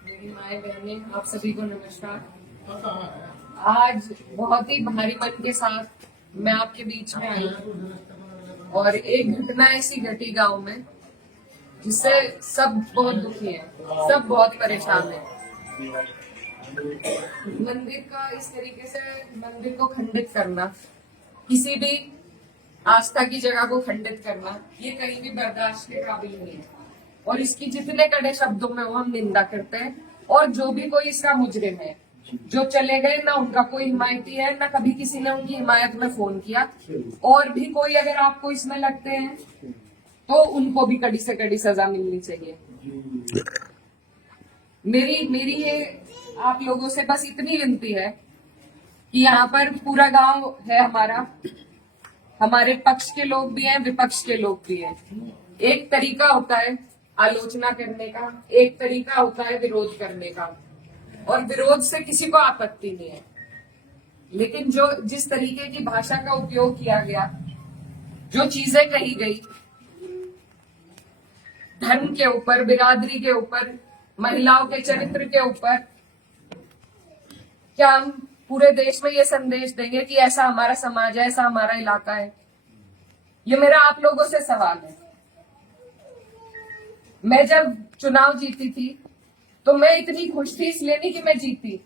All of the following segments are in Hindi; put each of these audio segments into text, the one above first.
मेरी माए बहनें, आप सभी को नमस्कार। आज बहुत ही भारी मन के साथ मैं आपके बीच में आई हूँ और एक घटना ऐसी घटी गांव में जिससे सब बहुत दुखी है, सब बहुत परेशान है। मंदिर का इस तरीके से मंदिर को खंडित करना, किसी भी आस्था की जगह को खंडित करना, ये कहीं भी बर्दाश्त के काबिल नहीं है और इसकी जितने कड़े शब्दों में वो हम निंदा करते हैं। और जो भी कोई इसका मुजरिम है, जो चले गए, ना उनका कोई हिमायती है, ना कभी किसी ने उनकी हिमायत में फोन किया। और भी कोई अगर आपको इसमें लगते हैं तो उनको भी कड़ी से कड़ी सजा मिलनी चाहिए। मेरी ये आप लोगों से बस इतनी विनती है कि यहाँ पर पूरा गांव है हमारा, हमारे पक्ष के लोग भी हैं, विपक्ष के लोग भी हैं। एक तरीका होता है आलोचना करने का, एक तरीका होता है विरोध करने का, और विरोध से किसी को आपत्ति नहीं है। लेकिन जो जिस तरीके की भाषा का उपयोग किया गया, जो चीजें कही गई धर्म के ऊपर, बिरादरी के ऊपर, महिलाओं के चरित्र के ऊपर, क्या हम पूरे देश में ये संदेश देंगे कि ऐसा हमारा समाज है, ऐसा हमारा इलाका है? ये मेरा आप लोगों से सवाल है। मैं जब चुनाव जीती थी तो मैं इतनी खुश थी, इसलिए नहीं कि मैं जीती,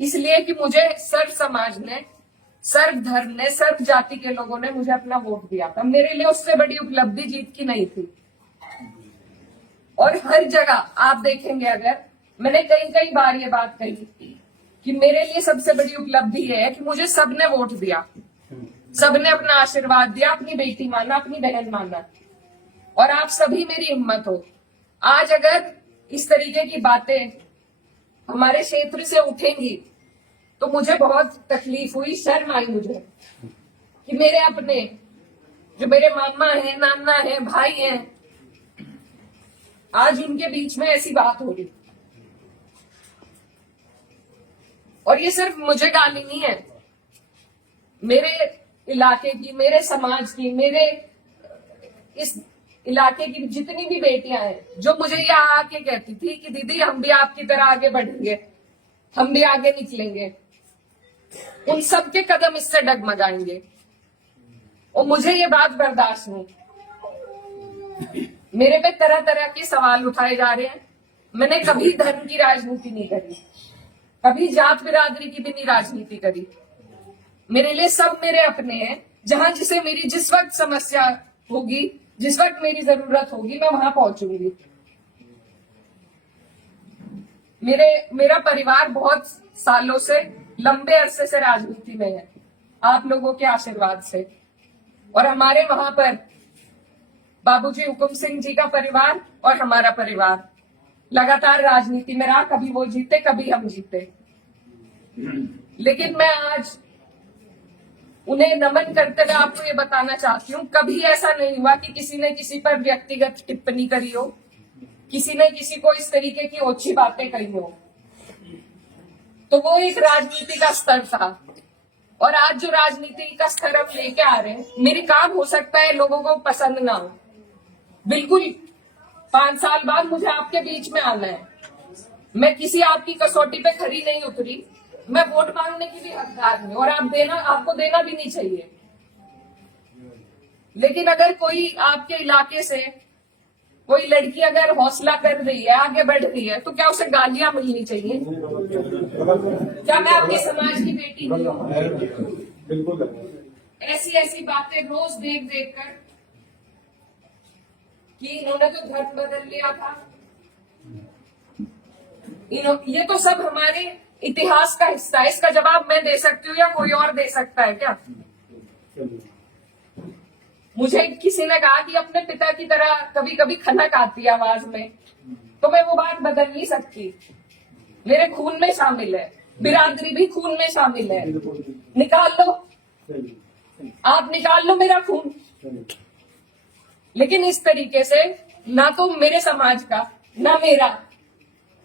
इसलिए कि मुझे सर्व समाज ने, सर्व धर्म ने, सर्व जाति के लोगों ने मुझे अपना वोट दिया था। मेरे लिए उससे बड़ी उपलब्धि जीत की नहीं थी। और हर जगह आप देखेंगे, अगर मैंने कई कई बार ये बात कही कि मेरे लिए सबसे बड़ी उपलब्धि ये है कि मुझे सबने वोट दिया, सबने अपना आशीर्वाद दिया, अपनी बेटी माना, अपनी बहन माना, और आप सभी मेरी हिम्मत हो। आज अगर इस तरीके की बातें हमारे क्षेत्र से उठेंगी तो मुझे बहुत तकलीफ हुई, शर्म आई मुझे कि मेरे अपने, जो मेरे मामा हैं, नाना है, भाई हैं, आज उनके बीच में ऐसी बात हो रही। और ये सिर्फ मुझे गाली नहीं है, मेरे इलाके की, मेरे समाज की, मेरे इस इलाके की जितनी भी बेटियां हैं, जो मुझे ये आके कहती थी कि दीदी हम भी आपकी तरह आगे बढ़ेंगे, हम भी आगे निकलेंगे, उन सब के कदम इससे डगमगाएंगे। और मुझे ये बात बर्दाश्त नहीं। मेरे पे तरह तरह के सवाल उठाए जा रहे हैं। मैंने कभी धर्म की राजनीति नहीं करी, कभी जात बिरादरी की भी नहीं राजनीति करी। मेरे लिए सब मेरे अपने हैं। जहां जिसे मेरी जिस वक्त समस्या होगी, जिस वक्त मेरी जरूरत होगी, मैं वहां पहुंचूंगी। मेरा परिवार बहुत सालों से, लंबे अरसे से राजनीति में है, आप लोगों के आशीर्वाद से। और हमारे वहां पर बाबूजी हुकुम सिंह जी का परिवार और हमारा परिवार लगातार राजनीति में रहा। कभी वो जीते, कभी हम जीते। लेकिन मैं आज उन्हें नमन करते हुए आपको ये बताना चाहती हूँ, कभी ऐसा नहीं हुआ कि किसी ने किसी पर व्यक्तिगत टिप्पणी करी हो, किसी ने किसी को इस तरीके की ओछी बातें कही हो। तो वो एक राजनीति का स्तर था। और आज जो राजनीति का स्तर हम लेके आ रहे हैं, मेरी काम हो सकता है लोगों को पसंद ना हो, बिल्कुल 5 साल बाद मुझे आपके बीच में आना है। मैं किसी आपकी कसौटी पे खरी नहीं उतरी, मैं वोट मांगने की भी हकदार हूं, और आपको देना भी नहीं चाहिए। लेकिन अगर कोई आपके इलाके से कोई लड़की अगर हौसला कर रही है, आगे बढ़ रही है, तो क्या उसे गालियां मिलनी चाहिए? क्या मैं आपके समाज की बेटी नहीं हूं? ऐसी ऐसी बातें रोज देख देख कर कि इन्होंने तो धर्म बदल लिया था, ये तो सब हमारे इतिहास का हिस्सा है। इसका जवाब मैं दे सकती हूँ या कोई और दे सकता है क्या? मुझे किसी ने कहा कि अपने पिता की तरह कभी कभी खनक आती है आवाज में, तो मैं वो बात बदल नहीं सकती। मेरे खून में शामिल है, बिरादरी भी खून में शामिल है। निकाल लो, आप निकाल लो मेरा खून। लेकिन इस तरीके से ना तो मेरे समाज का, ना मेरा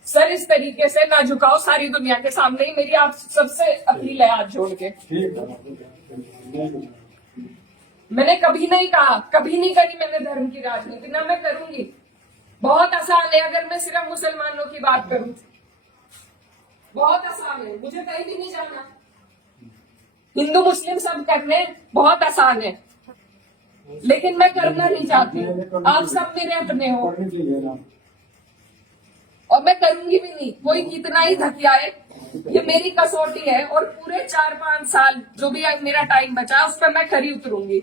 सर इस तरीके से ना झुकाओ सारी दुनिया के सामने ही। मेरी आप सबसे अपील है हाथ जोड़ के। मैंने कभी नहीं कहा, कभी नहीं करी मैंने धर्म की राजनीति, ना मैं करूंगी। बहुत आसान है अगर मैं सिर्फ मुसलमानों की बात करूं, बहुत आसान है, मुझे कहीं भी नहीं जाना। हिंदू मुस्लिम सब करने बहुत आसान है, लेकिन मैं करना नहीं चाहती। आप सब मेरे अपने हो और मैं करूंगी भी नहीं। कोई कितना ही धकियाए, ये मेरी कसौटी है और पूरे 4-5 साल जो भी मेरा टाइम बचा उस पर मैं खरी उतरूंगी।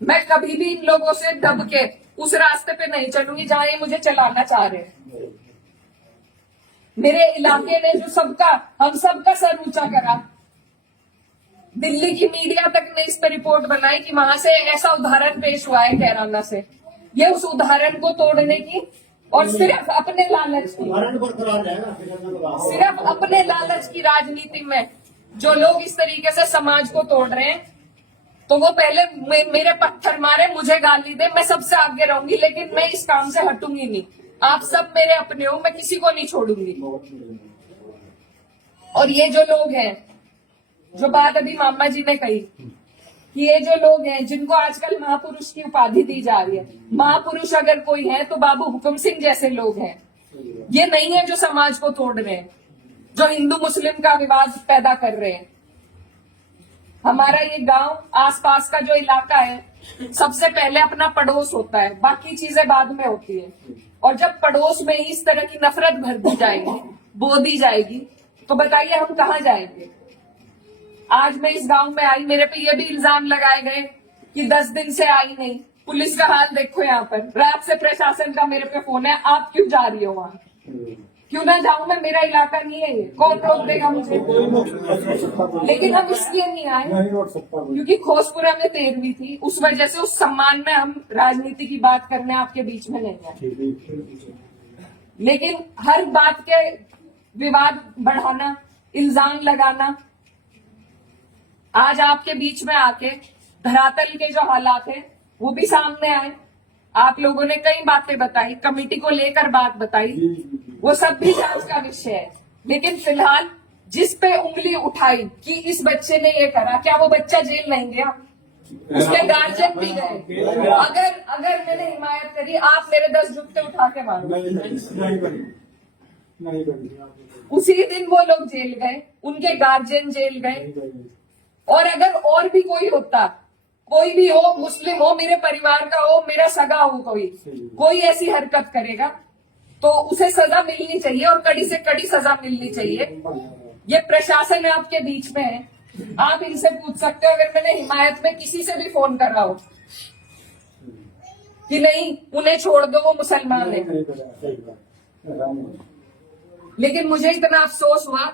मैं कभी भी इन लोगों से दब के उस रास्ते पे नहीं चलूंगी जहां ये मुझे चलाना चाह रहे हैं। मेरे इलाके ने जो हम सबका सर ऊंचा करा, दिल्ली की मीडिया तक ने इस पर रिपोर्ट बनाई कि वहां से ऐसा उदाहरण पेश हुआ है कैराना से। ये उस उदाहरण को तोड़ने की और सिर्फ अपने लालच की, सिर्फ अपने लालच की राजनीति में जो लोग इस तरीके से समाज को तोड़ रहे हैं, तो वो पहले मेरे पत्थर मारे, मुझे गाली दे, मैं सबसे आगे रहूंगी, लेकिन मैं इस काम से हटूंगी नहीं। आप सब मेरे अपने हो, मैं किसी को नहीं छोड़ूंगी। और ये जो लोग हैं, जो बात अभी मामा जी ने कही कि ये जो लोग हैं जिनको आजकल महापुरुष की उपाधि दी जा रही है, महापुरुष अगर कोई है तो बाबू हुक्म सिंह जैसे लोग हैं। ये नहीं है जो समाज को तोड़ रहे हैं, जो हिंदू मुस्लिम का विवाद पैदा कर रहे हैं। हमारा ये गांव, आसपास का जो इलाका है, सबसे पहले अपना पड़ोस होता है, बाकी चीजें बाद में होती है। और जब पड़ोस में इस तरह की नफरत भर दी जाएगी, बो दी जाएगी, तो बताइए हम कहाँ जाएंगे। आज मैं इस गांव में आई, मेरे पे ये भी इल्जाम लगाए गए कि 10 दिन से आई नहीं। पुलिस का हाल देखो यहाँ पर, रात से प्रशासन का मेरे पे फोन है, आप क्यों जा रही हो वहाँ? क्यों ना जाऊं मैं? मेरा इलाका नहीं है ये, कौन रोक देगा मुझे? लेकिन हम इसलिए नहीं आए क्योंकि खोसपुरा में 13वीं थी, उस वजह से उस सम्मान में हम राजनीति की बात करने आपके बीच में नहीं आए। लेकिन हर बात के विवाद बढ़ाना, इल्जाम लगाना, आज आपके बीच में आके धरातल के जो हालात है वो भी सामने आए। आप लोगों ने कई बातें बताई, कमेटी को लेकर बात बताई, वो सब भी जांच का विषय है। लेकिन फिलहाल जिस पे उंगली उठाई कि इस बच्चे ने ये करा, क्या वो बच्चा जेल नहीं गया? उसके गार्जियन भी गए। अगर मैंने हिमायत करी, आप मेरे 10 जुत्ते उठा के मारो। उसी दिन वो लोग जेल गए, उनके गार्जियन जेल गए। और अगर और भी कोई होता, कोई भी हो, मुस्लिम हो, मेरे परिवार का हो, मेरा सगा हो, कोई ऐसी हरकत करेगा तो उसे सजा मिलनी चाहिए और कड़ी से कड़ी सजा मिलनी चाहिए। ये प्रशासन आपके बीच में है, आप इनसे पूछ सकते हो। अगर मैंने हिमायत में किसी से भी फोन कर रहा हो कि नहीं उन्हें छोड़ दो, वो मुसलमान है, लेकिन मुझे इतना अफसोस हुआ